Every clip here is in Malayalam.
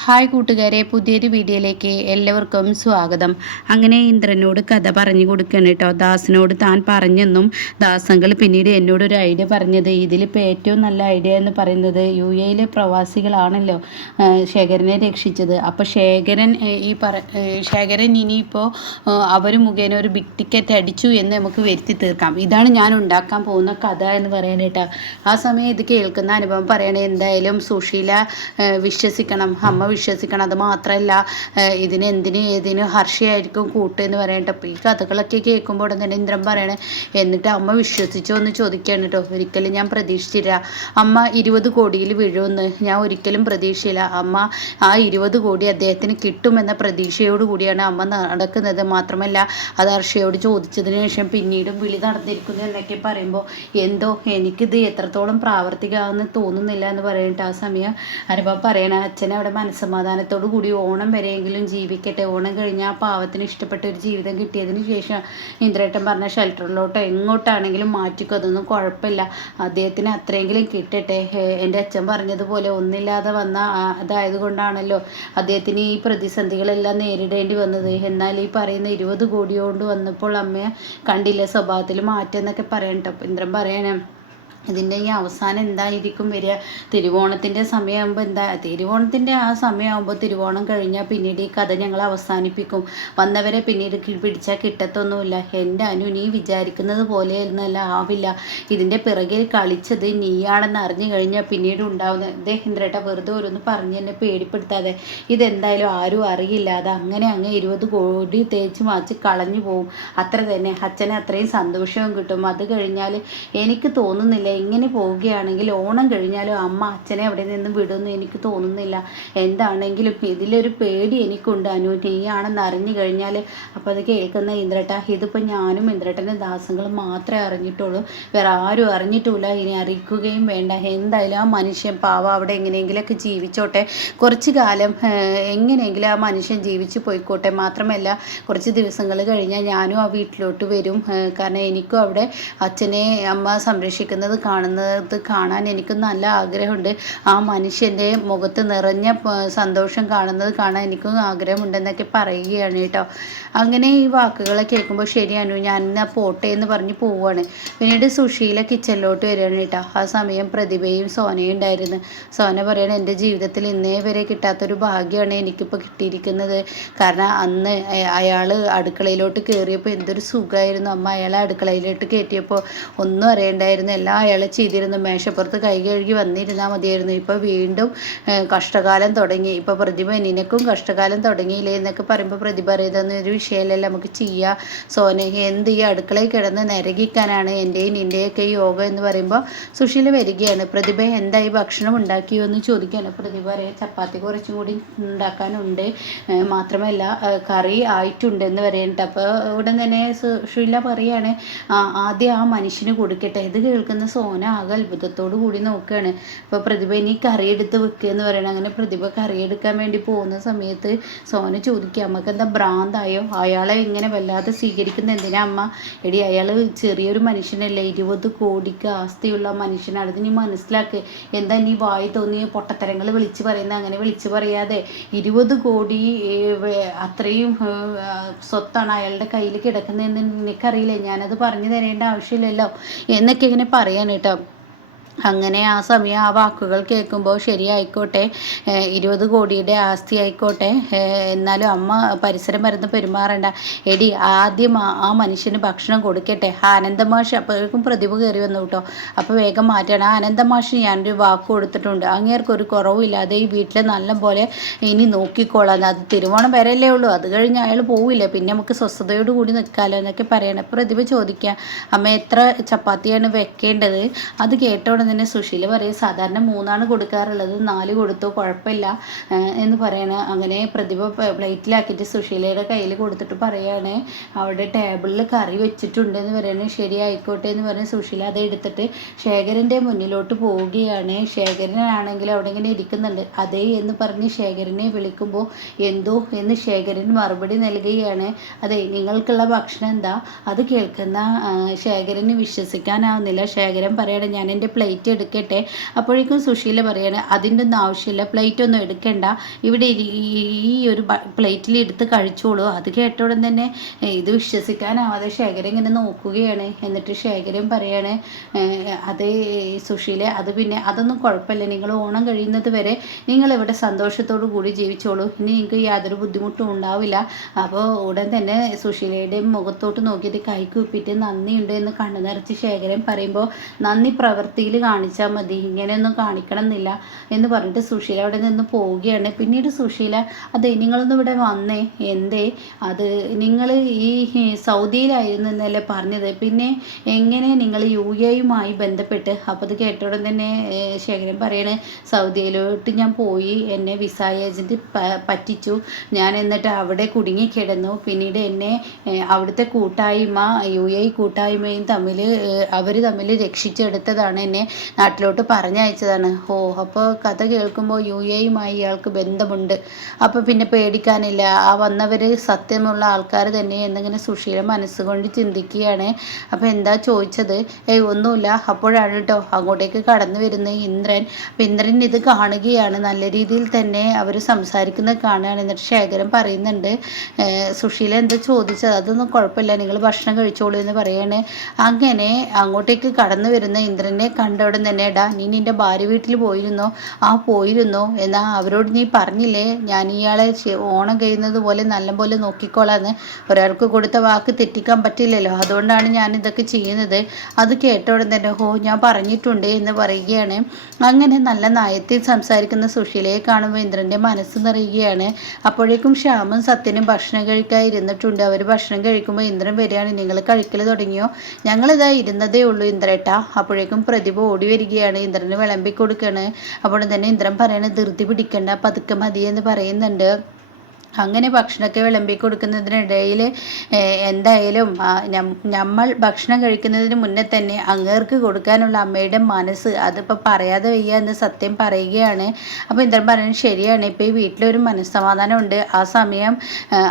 ഹായ് കൂട്ടുകാരെ, പുതിയൊരു വീഡിയോയിലേക്ക് എല്ലാവർക്കും സ്വാഗതം. അങ്ങനെ ഇന്ദ്രനോട് കഥ പറഞ്ഞു കൊടുക്കണം കേട്ടോ. ദാസനോട് താൻ പറഞ്ഞെന്നും ദാസങ്ങൾ പിന്നീട് എന്നോടൊരു ഐഡിയ പറഞ്ഞത്, ഇതിലിപ്പോൾ ഏറ്റവും നല്ല ഐഡിയ എന്ന് പറയുന്നത് യുഎയിലെ പ്രവാസികളാണല്ലോ ശേഖരനെ രക്ഷിച്ചത്. അപ്പോൾ ശേഖരൻ ഇനിയിപ്പോൾ അവർ മുഖേന ഒരു ബിഗ് ടിക്കറ്റ് അടിച്ചു എന്ന് നമുക്ക് വരുത്തി തീർക്കാം. ഇതാണ് ഞാൻ ഉണ്ടാക്കാൻ പോകുന്ന കഥ എന്ന് പറയാനായിട്ടാ. ആ സമയം ഇത് കേൾക്കുന്ന അനുഭവം പറയണേ, എന്തായാലും സുശീല വിശ്വസിക്കണം, അമ്മ വിശ്വസിക്കണം. അത് മാത്രമല്ല, എന്തിനും ഏതിനും ഹർഷയായിരിക്കും കൂട്ടെന്ന് പറയട്ടെ. അപ്പോൾ ഈ കഥകളൊക്കെ കേൾക്കുമ്പോൾ ഉടൻ തന്നെ ഇന്ദ്രൻ പറയണേ, എന്നിട്ട് അമ്മ വിശ്വസിച്ചോ എന്ന് ചോദിക്കുകയാണ് കേട്ടോ. ഒരിക്കലും ഞാൻ പ്രതീക്ഷിച്ചില്ല അമ്മ 20 കോടിയിൽ വീഴുമെന്ന്. ഞാൻ ഒരിക്കലും പ്രതീക്ഷയില്ല. അമ്മ ആ 20 കോടി അദ്ദേഹത്തിന് കിട്ടുമെന്ന പ്രതീക്ഷയോടുകൂടിയാണ് അമ്മ നടക്കുന്നത്. മാത്രമല്ല, അത് ഹർഷയോട് ചോദിച്ചതിന് ശേഷം പിന്നീടും വിളി നടന്നിരിക്കുന്നു എന്നൊക്കെ പറയുമ്പോൾ എന്തോ എനിക്കിത് എത്രത്തോളം പ്രാവർത്തികമാണെന്ന് തോന്നുന്നില്ല എന്ന് പറഞ്ഞിട്ട് ആ സമയം അനുഭവം പറയണ, അച്ഛനെ അവിടെ മനസ്സമാധാനത്തോടു കൂടി ഓണം വരെയെങ്കിലും ജീവിക്കട്ടെ. ഓണം കഴിഞ്ഞാൽ ആ പാവത്തിന് ഇഷ്ടപ്പെട്ട ഒരു ജീവിതം കിട്ടിയതിന് ശേഷം ഇന്ദ്രേട്ടൻ പറഞ്ഞ ഷെൽട്ടറിലോട്ടോ എങ്ങോട്ടാണെങ്കിലും മാറ്റിക്കോ, അതൊന്നും കുഴപ്പമില്ല, അദ്ദേഹത്തിന് അത്രയെങ്കിലും കിട്ടട്ടെ. എൻ്റെ അച്ഛൻ പറഞ്ഞതുപോലെ ഒന്നില്ലാതെ വന്ന അതായത് കൊണ്ടാണല്ലോ അദ്ദേഹത്തിന് ഈ പ്രതിസന്ധികളെല്ലാം നേരിടേണ്ടി വന്നത്. എന്നാൽ ഈ പറയുന്ന 20 കോടി കൊണ്ട് വന്നപ്പോൾ അമ്മയെ കണ്ടില്ല, സ്വഭാവത്തിൽ മാറ്റം എന്നൊക്കെ പറയട്ടോ. ഇന്ദ്രൻ പറയണേ, ഇതിൻ്റെ ഈ അവസാനം എന്തായിരിക്കും വരിക? തിരുവോണത്തിൻ്റെ സമയമാകുമ്പോൾ തിരുവോണത്തിൻ്റെ ആ സമയമാകുമ്പോൾ തിരുവോണം കഴിഞ്ഞാൽ പിന്നീട് ഈ കഥ ഞങ്ങൾ അവസാനിപ്പിക്കും. വന്നവരെ പിന്നീട് പിടിച്ചാൽ കിട്ടത്തൊന്നുമില്ല. എൻ്റെ അനു, നീ വിചാരിക്കുന്നത് പോലെ ഒന്നല്ല ആവില്ല. ഇതിൻ്റെ പിറകിൽ കളിച്ചത് നീയാണെന്ന് അറിഞ്ഞു കഴിഞ്ഞാൽ പിന്നീട് ഉണ്ടാവുന്നത് ഇന്ദ്രേട്ട വെറുതെ ഓരോന്ന് പറഞ്ഞ് എന്നെ പേടിപ്പെടുത്താതെ. ഇതെന്തായാലും ആരും അറിയില്ല. അത് അങ്ങനെ 20 കോടി തേച്ച് മാച്ച് കളഞ്ഞു പോവും. അത്ര തന്നെ. അച്ഛന് അത്രയും സന്തോഷവും കിട്ടും. അത് കഴിഞ്ഞാൽ എനിക്ക് തോന്നുന്നില്ല ഇങ്ങനെ പോവുകയാണെങ്കിൽ ഓണം കഴിഞ്ഞാലും അമ്മ അച്ഛനെ അവിടെ നിന്ന് വിടുമെന്ന് എനിക്ക് തോന്നുന്നില്ല. എന്താണെങ്കിലും ഇതിലൊരു പേടി എനിക്കുണ്ട് അനു, നീയാണെന്ന് അറിഞ്ഞു കഴിഞ്ഞാൽ. അപ്പോൾ അത് കേൾക്കുന്ന ഇന്ദ്രട്ട, ഇതിപ്പോൾ ഞാനും ഇന്ദ്രട്ടൻ്റെ ദാസങ്ങളും മാത്രമേ അറിഞ്ഞിട്ടുള്ളൂ, വേറെ ആരും അറിഞ്ഞിട്ടില്ല, ഇനി അറിയിക്കുകയും വേണ്ട. എന്തായാലും ആ മനുഷ്യൻ പാവം അവിടെ എങ്ങനെയെങ്കിലുമൊക്കെ ജീവിച്ചോട്ടെ, കുറച്ച് കാലം എങ്ങനെയെങ്കിലും ആ മനുഷ്യൻ ജീവിച്ചു പോയിക്കോട്ടെ. മാത്രമല്ല, കുറച്ച് ദിവസങ്ങൾ കഴിഞ്ഞാൽ ഞാനും ആ വീട്ടിലോട്ട് വരും. കാരണം എനിക്കും അവിടെ അച്ഛനെ അമ്മ സംരക്ഷിക്കുന്നത് കാണാൻ എനിക്ക് നല്ല ആഗ്രഹമുണ്ട്. ആ മനുഷ്യൻ്റെ മുഖത്ത് നിറഞ്ഞ സന്തോഷം കാണാൻ എനിക്കും ആഗ്രഹമുണ്ടെന്നൊക്കെ പറയുകയാണ് കേട്ടോ. അങ്ങനെ ഈ വാക്കുകളെ കേൾക്കുമ്പോൾ ശരിയാണ്, ഞാൻ പോട്ടെ എന്ന് പറഞ്ഞ് പോവുകയാണ്. പിന്നീട് സുശീല കിച്ചണിലോട്ട് വരികയാണ് കേട്ടോ. ആ സമയം പ്രതിഭയും സോനയും ഉണ്ടായിരുന്നു. സോന പറയണ, എൻ്റെ ജീവിതത്തിൽ ഇന്നേ വരെ കിട്ടാത്തൊരു ഭാഗ്യമാണ് എനിക്കിപ്പോൾ കിട്ടിയിരിക്കുന്നത്. കാരണം അന്ന് അയാൾ അടുക്കളയിലോട്ട് കയറിയപ്പോൾ എന്തൊരു സുഖമായിരുന്നു. അമ്മ അയാളെ അടുക്കളയിലോട്ട് കയറ്റിയപ്പോൾ ഒന്നും അറിയണ്ടായിരുന്നു, എല്ലാം അയാൾ ചെയ്തിരുന്നു. മേശപ്പുറത്ത് കൈ കഴുകി വന്നിരുന്നാൽ മതിയായിരുന്നു. ഇപ്പോൾ വീണ്ടും കഷ്ടകാലം തുടങ്ങി. ഇപ്പോൾ പ്രതിഭ, നിനക്കും കഷ്ടകാലം തുടങ്ങിയില്ലേ എന്നൊക്കെ പറയുമ്പോൾ പ്രതിഭ അറിയതൊന്നും ഒരു വിഷയമല്ലല്ലോ, നമുക്ക് ചെയ്യാം. സോന, എന്ത് ഈ അടുക്കളയിൽ കിടന്ന് നരകിക്കാനാണ് എൻ്റെയും നിൻ്റെയൊക്കെ യോഗ എന്ന് പറയുമ്പോൾ സുശീല വരികയാണ്. പ്രതിഭ, എന്തായി ഭക്ഷണം ഉണ്ടാക്കിയോ എന്ന് ചോദിക്കുകയാണ്. പ്രതിഭ അറിയാം, ചപ്പാത്തി കുറച്ചും കൂടി ഉണ്ടാക്കാനുണ്ട്, മാത്രമല്ല കറി ആയിട്ടുണ്ടെന്ന് പറയുന്നുണ്ട്. അപ്പോൾ ഉടൻ തന്നെ സുശീല പറയുകയാണ്, ആദ്യം ആ മനുഷ്യന് കൊടുക്കട്ടെ. ഇത് കേൾക്കുന്ന സോന ആകെ അത്ഭുതത്തോടു കൂടി നോക്കുകയാണ്. അപ്പോൾ പ്രതിഭ, ഇനി കറിയെടുത്ത് വെക്കുക എന്ന് പറയണം. അങ്ങനെ പ്രതിഭ കറിയെടുക്കാൻ വേണ്ടി പോകുന്ന സമയത്ത് സോന ചോദിക്കുക, അമ്മക്ക് എന്താ ഭ്രാന്തായോ? അയാളെ ഇങ്ങനെ വല്ലാതെ സ്വീകരിക്കുന്ന എന്തിനാ അമ്മ? എടി, അയാൾ ചെറിയൊരു മനുഷ്യനല്ലേ, 20 കോടിക്ക് ആസ്തിയുള്ള മനുഷ്യനാണ്. അത് നീ മനസ്സിലാക്ക്. എന്താ നീ വായി തോന്നിയ പൊട്ടത്തരങ്ങൾ വിളിച്ച് പറയുന്നത്? അങ്ങനെ വിളിച്ച് പറയാതെ, 20 കോടി അത്രയും സ്വത്താണ് അയാളുടെ കയ്യിൽ കിടക്കുന്നതെന്ന് നിനക്കറിയില്ലേ? ഞാനത് പറഞ്ഞു തരേണ്ട ആവശ്യമില്ലല്ലോ എന്നൊക്കെ ഇങ്ങനെ പറയാൻ കേട്ടോ. അങ്ങനെ ആ സമയം ആ വാക്കുകൾ കേൾക്കുമ്പോൾ ശരിയായിക്കോട്ടെ, 20 കോടിയുടെ ആസ്തി ആയിക്കോട്ടെ, എന്നാലും അമ്മ പരിസരം മരുന്ന് പെരുമാറണ്ട. എടി, ആദ്യം ആ മനുഷ്യന് ഭക്ഷണം കൊടുക്കട്ടെ. ആനന്ദമാഷ് അപ്പോഴേക്കും പ്രതിഭ കയറി വന്നു കേട്ടോ. അപ്പോൾ വേഗം മാറ്റണം. ആനന്ദമാഷ് ഞാനൊരു വാക്ക് കൊടുത്തിട്ടുണ്ട്, അങ്ങേർക്കൊരു കുറവില്ലാതെ ഈ വീട്ടിൽ നല്ലപോലെ ഇനി നോക്കിക്കോളാം. അത് തിരുവോണം വരെയല്ലേ ഉള്ളൂ, അത് കഴിഞ്ഞ് അയാൾ പോവില്ല, പിന്നെ നമുക്ക് സ്വസ്ഥതയോട് കൂടി നിൽക്കാമല്ലോ എന്നൊക്കെ പറയണം. പ്രതിഭ ചോദിക്കുക, അമ്മ എത്ര ചപ്പാത്തിയാണ് വെക്കേണ്ടത്? അത് കേട്ടോടെ തന്നെ സുശീല പറയും, സാധാരണ 3 കൊടുക്കാറുള്ളത്, 4 കൊടുത്തോ, കുഴപ്പമില്ല എന്ന് പറയണേ. അങ്ങനെ പ്രതിഭ പ്ലേറ്റിലാക്കിയിട്ട് സുശീലയുടെ കയ്യിൽ കൊടുത്തിട്ട് പറയാണ്, അവിടെ ടേബിളിൽ കറി വെച്ചിട്ടുണ്ടെന്ന് പറയണേ. ശരി, ആയിക്കോട്ടെ എന്ന് പറഞ്ഞ് സുശീല അത് എടുത്തിട്ട് ശേഖരൻ്റെ മുന്നിലോട്ട് പോവുകയാണ്. ശേഖരനാണെങ്കിൽ അവിടെ ഇങ്ങനെ ഇരിക്കുന്നുണ്ട്. അതേ എന്ന് പറഞ്ഞ് ശേഖരനെ വിളിക്കുമ്പോൾ എന്തോ എന്ന് ശേഖരൻ മറുപടി നൽകുകയാണ്. അതെ, നിങ്ങൾക്കുള്ള ഭക്ഷണം എന്താ? അത് കേൾക്കുന്ന ശേഖരന് വിശ്വസിക്കാനാവുന്നില്ല. ശേഖരൻ പറയണേ, ഞാൻ എൻ്റെ പ്ലേറ്റ് പ്ലേറ്റ് എടുക്കട്ടെ. അപ്പോഴേക്കും സുശീല പറയാണ് അതിൻ്റെ ഒന്നും ആവശ്യമില്ല, പ്ലേറ്റ് ഒന്നും എടുക്കണ്ട, ഇവിടെ ഈ ഒരു പ്ലേറ്റിൽ എടുത്ത് കഴിച്ചോളൂ. അത് കേട്ടോടെ തന്നെ ഇത് വിശ്വസിക്കാനാവാതെ ശേഖരൻ ഇങ്ങനെ നോക്കുകയാണ്. എന്നിട്ട് ശേഖരൻ പറയാണ് അതേ സുശീല, അത് പിന്നെ അതൊന്നും കുഴപ്പമില്ല, നിങ്ങൾ ഓണം കഴിയുന്നത് വരെ നിങ്ങൾ ഇവിടെ സന്തോഷത്തോടു കൂടി ജീവിച്ചോളൂ, ഇനി നിങ്ങൾക്ക് യാതൊരു ബുദ്ധിമുട്ടും ഉണ്ടാവില്ല. അപ്പോൾ ഉടൻ തന്നെ സുശീലയുടെ മുഖത്തോട്ട് നോക്കിയിട്ട് കൈകൂപ്പിയിട്ട് നന്ദിയുണ്ട് എന്ന് കണ്ണു നിറച്ച് ശേഖരൻ പറയുമ്പോൾ നന്ദി പ്രവൃത്തിയിൽ കാണിച്ചാൽ മതി, ഇങ്ങനെയൊന്നും കാണിക്കണം എന്നില്ല എന്ന് പറഞ്ഞിട്ട് സുശീല അവിടെ നിന്ന് പോവുകയാണ്. പിന്നീട് സുശീല അതെ നിങ്ങളൊന്നും ഇവിടെ വന്നേ, എന്തേ അത് നിങ്ങൾ ഈ സൗദിയിലായിരുന്നു എന്നല്ലേ പറഞ്ഞത്, പിന്നെ എങ്ങനെ നിങ്ങൾ യുഎയുമായി ബന്ധപ്പെട്ട്? അപ്പോൾ അത് കേട്ടോടെ തന്നെ ശേഖരൻ പറയണ് സൗദിയിലോട്ട് ഞാൻ പോയി, എന്നെ വിസ ഏജൻറ്റ് പറ്റിച്ചു, ഞാൻ എന്നിട്ട് അവിടെ കുടുങ്ങിക്കിടന്നു, പിന്നീട് എന്നെ അവിടുത്തെ കൂട്ടായ്മ UAE കൂട്ടായ്മയും അവർ തമ്മിൽ രക്ഷിച്ചെടുത്തതാണ്, എന്നെ നാട്ടിലോട്ട് പറഞ്ഞയച്ചതാണ്. അപ്പോൾ കഥ കേൾക്കുമ്പോൾ UAEയുമായി ഇയാൾക്ക് ബന്ധമുണ്ട്, അപ്പോൾ പിന്നെ പേടിക്കാനില്ല, ആ വന്നവർ സത്യമുള്ള ആൾക്കാർ തന്നെ എന്നിങ്ങനെ സുശീല മനസ്സുകൊണ്ട് ചിന്തിക്കുകയാണ്. അപ്പോൾ എന്താ ചോദിച്ചത്? ഒന്നുമില്ല. അപ്പോഴാണ് കേട്ടോ അങ്ങോട്ടേക്ക് കടന്നു വരുന്നത് ഇന്ദ്രൻ. അപ്പം ഇന്ദ്രൻ ഇത് കാണുകയാണ്, നല്ല രീതിയിൽ തന്നെ അവർ സംസാരിക്കുന്നത് കാണുകയാണ്. എന്നിട്ട് ശേഖരൻ പറയുന്നുണ്ട് സുശീല എന്താ ചോദിച്ചത്? അതൊന്നും കുഴപ്പമില്ല, നിങ്ങൾ ഭക്ഷണം കഴിച്ചോളൂ എന്ന് പറയാണ്. അങ്ങനെ അങ്ങോട്ടേക്ക് കടന്നു വരുന്ന ഇന്ദ്രനെ കണ്ടവിടെ തന്നെ നീ നിൻ്റെ ഭാര്യ വീട്ടിൽ പോയിരുന്നോ? പോയിരുന്നു, എന്നാൽ അവരോട് നീ പറഞ്ഞില്ലേ ഞാൻ ഇയാളെ ഓണം കഴിയുന്നത് പോലെ നല്ലപോലെ നോക്കിക്കോളാന്ന്? ഒരാൾക്ക് കൊടുത്ത വാക്ക് തെറ്റിക്കാൻ പറ്റില്ലല്ലോ, അതുകൊണ്ടാണ് ഞാൻ ഇതൊക്കെ ചെയ്യുന്നത്. അത് കേട്ടോടെ തന്നെ ഞാൻ പറഞ്ഞിട്ടുണ്ട് എന്ന് പറയുകയാണ്. അങ്ങനെ നല്ല നയത്തിൽ സംസാരിക്കുന്ന സുശീലയെ കാണുമ്പോൾ ഇന്ദ്രൻ്റെ മനസ്സ് നിറയുകയാണ്. അപ്പോഴേക്കും ശ്യാമും സത്യനും ഭക്ഷണം കഴിക്കാൻ ഇരുന്നിട്ടുണ്ട്. അവർ ഭക്ഷണം കഴിക്കുമ്പോൾ ഇന്ദ്രൻ വരികയാണ്. നിങ്ങൾ കഴിക്കൽ തുടങ്ങിയോ? ഞങ്ങളിതാ ഇരുന്നതേ ഉള്ളൂ ഇന്ദ്രേട്ട. അപ്പോഴേക്കും പ്രതിഭ ഓടി വരികയാണ്, ഇന്ദ്രന് വിളമ്പി കൊടുക്കുകയാണ്. അപ്പോൾ തന്നെ ഇന്ദ്രൻ പറയണ ധൃതി പിടിക്കണ്ട, പതുക്കെ മതിയെന്ന് പറയുന്നുണ്ട്. അങ്ങനെ ഭക്ഷണമൊക്കെ വിളമ്പി കൊടുക്കുന്നതിനിടയിൽ എന്തായാലും നമ്മൾ ഭക്ഷണം കഴിക്കുന്നതിന് മുന്നേ തന്നെ അങ്ങേർക്ക് കൊടുക്കാനുള്ള അമ്മയുടെ മനസ്സ് അതിപ്പോൾ പറയാതെ വയ്യ എന്ന് സത്യം പറയുകയാണ്. അപ്പോൾ ഇന്ദ്രൻ പറയുന്നത് ശരിയാണ്, ഇപ്പോൾ ഈ വീട്ടിലൊരു മനസ്സമാധാനമുണ്ട്. ആ സമയം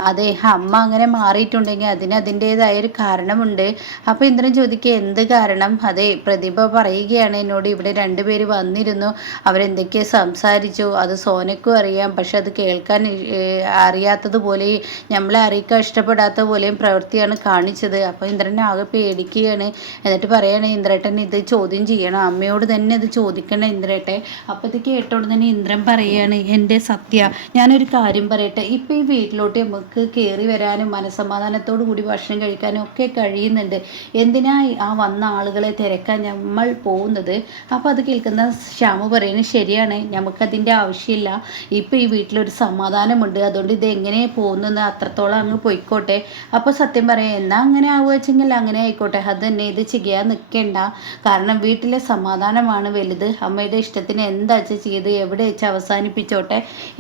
അതെ അമ്മ അങ്ങനെ മാറിയിട്ടുണ്ടെങ്കിൽ അതിൻ്റേതായൊരു കാരണമുണ്ട്. അപ്പോൾ ഇന്ദ്രൻ ചോദിക്കുക എന്ത് കാരണം? അതെ പ്രതിഭ പറയുകയാണ് എന്നോട്, ഇവിടെ 2 പേര് വന്നിരുന്നു, അവരെന്തൊക്കെയോ സംസാരിച്ചു, അത് സോനയ്ക്കും അറിയാം, പക്ഷെ അത് കേൾക്കാൻ അറിയാത്തതുപോലെ നമ്മളെ അറിയിക്കാൻ ഇഷ്ടപ്പെടാത്ത പോലെയും പ്രവൃത്തിയാണ് കാണിച്ചത്. അപ്പോൾ ഇന്ദ്രൻ ആകെ പേടിക്കുകയാണ്. എന്നിട്ട് പറയാണ് ഇന്ദ്രേട്ടൻ ഇത് ചോദ്യം ചെയ്യണം, അമ്മയോട് തന്നെ ഇത് ചോദിക്കണം ഇന്ദ്രേട്ടൻ. അപ്പോൾ ഇത് കേട്ടോണ്ട് തന്നെ ഇന്ദ്രൻ പറയാണ് എൻ്റെ സത്യ, ഞാനൊരു കാര്യം പറയട്ടെ, ഇപ്പോൾ ഈ വീട്ടിലോട്ട് നമുക്ക് കയറി വരാനും മനസ്സമാധാനത്തോടു കൂടി ഭക്ഷണം കഴിക്കാനും ഒക്കെ കഴിയുന്നുണ്ട്, എന്തിനായി ആ വന്ന ആളുകളെ തിരക്കാൻ നമ്മൾ പോകുന്നത്? അപ്പോൾ അത് കേൾക്കുന്ന ശ്യാമു പറയുന്നത് ശരിയാണ്, നമുക്കതിൻ്റെ ആവശ്യമില്ല, ഇപ്പോൾ ഈ വീട്ടിലൊരു സമാധാനമുണ്ട്, അതുകൊണ്ട് ഇത് എങ്ങനെ പോകുന്നത് അത്രത്തോളം അങ്ങ് പോയിക്കോട്ടെ. അപ്പോൾ സത്യം പറയാം, എന്നാൽ അങ്ങനെ ആവുക വെച്ചെങ്കിൽ അങ്ങനെ ആയിക്കോട്ടെ, അത് തന്നെ ഇത് ചെയ്യാൻ നിൽക്കേണ്ട, കാരണം വീട്ടിലെ സമാധാനമാണ് വലുത്, അമ്മയുടെ ഇഷ്ടത്തിന് എന്താ ചെയ്ത് എവിടെ വെച്ച് അവസാനിപ്പിച്ചോട്ടെ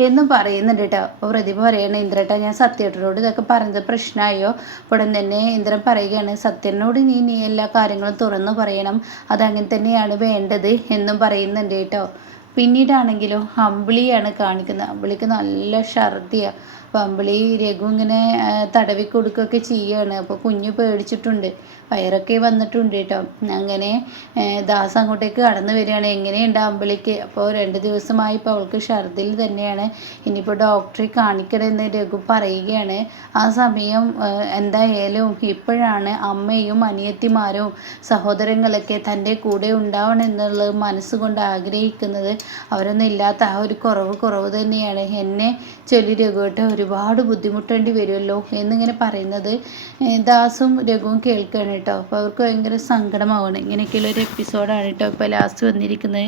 എന്ന് പറയുന്നുണ്ട് കേട്ടോ. അപ്പോൾ പ്രതിഭ പറയണേ ഇന്ദ്രേട്ടാ ഞാൻ സത്യേട്ടനോട് ഇതൊക്കെ പറഞ്ഞത് പ്രശ്നമായോ? ഉടൻ തന്നെ ഇന്ദ്രൻ പറയുകയാണ് സത്യനോട് നീ എല്ലാ കാര്യങ്ങളും തുറന്നു പറയണം, അതങ്ങനെ തന്നെയാണ് വേണ്ടത് എന്നും പറയുന്നുണ്ട് കേട്ടോ. പിന്നീടാണെങ്കിലോ അമ്പിളിയാണ് കാണിക്കുന്നത്. അമ്പിളിക്ക് നല്ല ഛർദിയാണ്. അപ്പോൾ അമ്പിളി രഘു ഇങ്ങനെ തടവി കൊടുക്കുകയൊക്കെ ചെയ്യുകയാണ്. അപ്പോൾ കുഞ്ഞ് പേടിച്ചിട്ടുണ്ട്, വയറൊക്കെ വന്നിട്ടുണ്ട് കേട്ടോ. അങ്ങനെ ദാസ് അങ്ങോട്ടേക്ക് കടന്നു വരികയാണ്. എങ്ങനെയുണ്ട് അമ്പിളിക്ക്? അപ്പോൾ 2 ദിവസമായി ഇപ്പോൾ അവൾക്ക് ഛർദിൽ തന്നെയാണ്, ഇനിയിപ്പോൾ ഡോക്ടറെ കാണിക്കണമെന്ന് രഘു പറയുകയാണ്. ആ സമയം എന്തായാലും ഇപ്പോഴാണ് അമ്മയും അനിയത്തിമാരും സഹോദരങ്ങളൊക്കെ തൻ്റെ കൂടെ ഉണ്ടാവണം എന്നുള്ളത് മനസ്സുകൊണ്ട് ആഗ്രഹിക്കുന്നത്. അവരൊന്നും ഇല്ലാത്ത ആ ഒരു കുറവ് തന്നെയാണ്. എന്നെ ചൊല്ലി രഘുവേട്ട ഒരുപാട് ബുദ്ധിമുട്ടേണ്ടി വരുമല്ലോ എന്നിങ്ങനെ പറയുന്നത് ദാസും രഘുവും കേൾക്കുകയാണ് കേട്ടോ. അപ്പോൾ അവർക്ക് ഭയങ്കര സങ്കടമാവണം. ഇങ്ങനെയൊക്കെയുള്ളൊരു എപ്പിസോഡാണ് കേട്ടോ ഇപ്പോൾ ലാസ്റ്റ് വന്നിരിക്കുന്നത്.